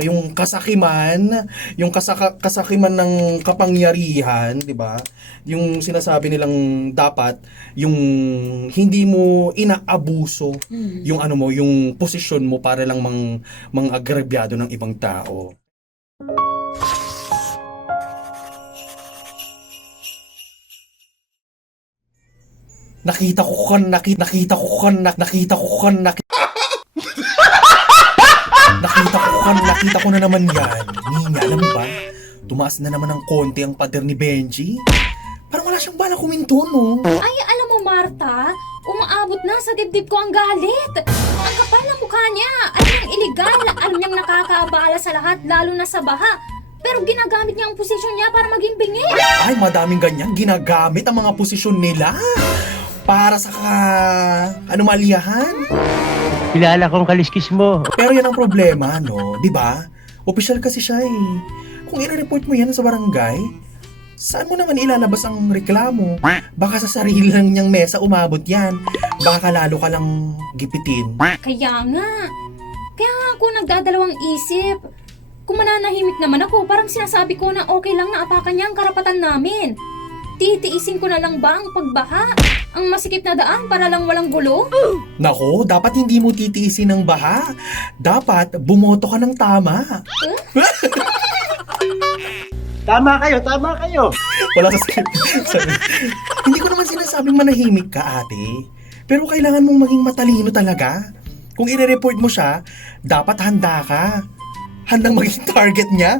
yung kasakiman, yung kasakiman ng kapangyarihan, 'di ba? Yung sinasabi nilang dapat yung hindi mo inaabuso yung ano mo, yung posisyon mo para lang mang-agrabyado ng ibang tao. Nakita ko kan nakita ko kan nakita ko kan nakita ko na naman yan. Ninya, alam mo ba? Tumaas na naman ng konti ang pader ni Benji. Parang wala siyang bala kuminto, no? Ay, alam mo, Marta, umaabot na sa dibdib ko ang galit. Ang kapal ng mukha niya. Alam niyang illegal. Alam niyang nakakaabala sa lahat, lalo na sa baha. Pero ginagamit niya ang posisyon niya para maging bingi. Ay, madaming ganyan. Ginagamit ang mga posisyon nila para sa anomalyahan. Kilala kong kaliskis mo. Pero yan ang problema, no? Di ba? Opisyal kasi siya eh. Kung i-report mo yan sa barangay, saan mo naman ilalabas ang reklamo? Baka sa sarili lang niyang mesa umabot yan. Baka lalo ka lang gipitin. Kaya nga. Kaya nga ako nagdadalawang isip. Kung mananahimik naman ako, parang sinasabi ko na okay lang na apakan niya ang karapatan namin. Titiisin ko na lang ba ang pagbaha? Ang masikip na daan para lang walang gulo? Nako, dapat hindi mo titiisin ng baha. Dapat bumoto ka ng tama. Tama kayo. Wala sa script. Sorry. Hindi ko naman sinasabing manahimik ka, ate. Pero kailangan mong maging matalino talaga. Kung i-report mo siya, dapat handa ka. Handang maging target niya.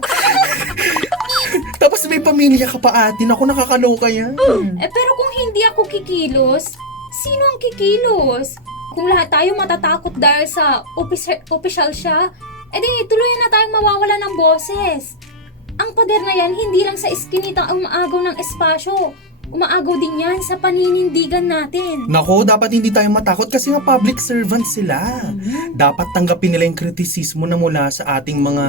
Tapos may pamilya ka pa, ate. Naku, nakakaloka yan. Pero kung hindi ako kikilos, sino ang kikilos? Kung lahat tayo matatakot dahil sa opisyal siya, edi tuloy na tayong mawawala ng boses. Ang pader na yan, hindi lang sa iskinita ang umaagaw ng espasyo. Umaagaw din yan sa paninindigan natin. Nako, dapat hindi tayo matakot kasi nga public servants sila. Dapat tanggapin nila yung kritisismo na mula sa ating mga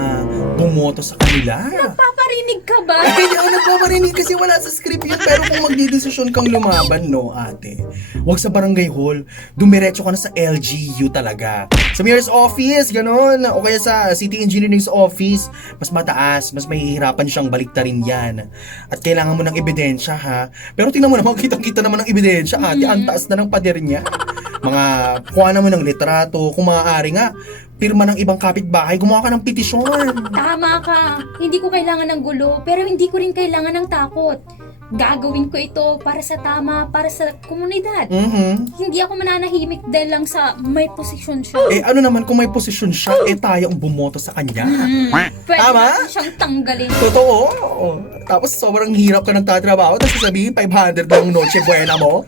bumoto sa kanila. Paparinig ka ba? Hindi ako nagpaparinig kasi wala sa script yun. Pero kung magdidesisyon kang lumaban, no, ate. Huwag sa barangay hall. Dumiretso ka na sa LGU talaga. Sa mayor's office, gano'n. O kaya sa city engineering's office. Mas mataas, mas mahihirapan siyang baliktarin yan. At kailangan mo ng ebidensya, ha? Pero tingnan mo naman, kitang-kita naman ng ebidensya, ate. Ang taas na ng pader niya. Mga, kuha naman ng litrato. Kung maaari nga, pirma ng ibang kapitbahay, gumawa ka ng petisyon. Tama ka. Hindi ko kailangan ng gulo, pero hindi ko rin kailangan ng takot. Gagawin ko ito para sa tama, para sa komunidad. Hindi ako mananahimik dahil lang sa may posisyon siya. Eh ano naman kung may posisyon siya, eh tayo ang bumoto sa kanya. Pwede Tama? natin siyang tanggalin. Totoo. Tapos sobrang hirap ka ng tatrabaho, tapos sasabihin 500 lang noche buena mo.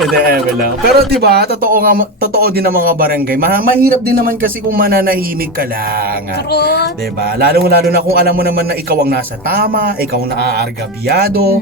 Hindi, lang. Pero 'di ba, totoo din ng mga barangay. Mahirap din naman kasi kung mananahimik ka lang. True. 'Di ba? Lalo na kung alam mo naman na ikaw ang nasa tama, ikaw ang naaargabyado.